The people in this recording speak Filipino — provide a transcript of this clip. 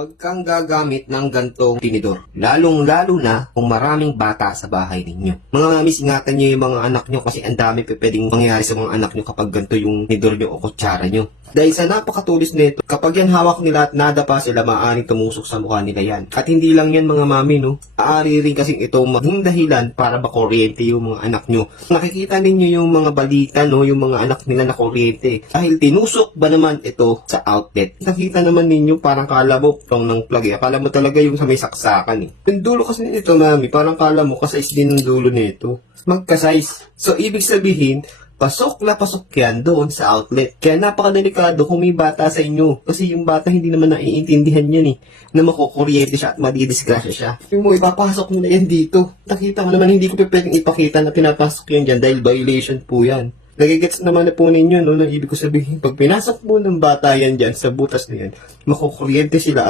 Huwag kang gagamit ng gantong tinidor. Lalong-lalo na kung maraming bata sa bahay ninyo. Mga mamis, ingatan nyo yung mga anak nyo kasi ang dami pwedeng mangyari sa mga anak nyo kapag ganito yung tinidor nyo o kutsara nyo. Dahil sa napakatulis nito, kapag yan hawak nila at nadapa sila, maaaring tumusok sa mukha nila yan. At hindi lang yan mga mami, no? Aari rin kasing ito maging dahilan para makuryente yung mga anak nyo. Nakikita ninyo yung mga balita, no? Yung mga anak nila na kuryente. Dahil tinusok ba naman ito sa outlet? Nakita naman ninyo parang kalabok ng plug eh. Akala mo talaga yung sa may saksakan eh. Yung dulo kasi nito mami, parang kala mo kasais din ng dulo nito. Magkasize. So ibig sabihin, pasok na pasok yan doon sa outlet. Kaya napakadelikado kung may bata sa inyo. Kasi yung bata hindi naman naiintindihan yan eh. Na makukuryente siya at madidisgrasya siya. Yung mo, ipapasok mo na yan dito. Nakita mo naman hindi ko pwedeng ipakita na pinapasok yan dyan dahil violation po yan. Nagigets naman na po ninyo, no? Na ibig ko sabihin, pag pinasok mo ng bata yan dyan sa butas na yan, makukuryente sila.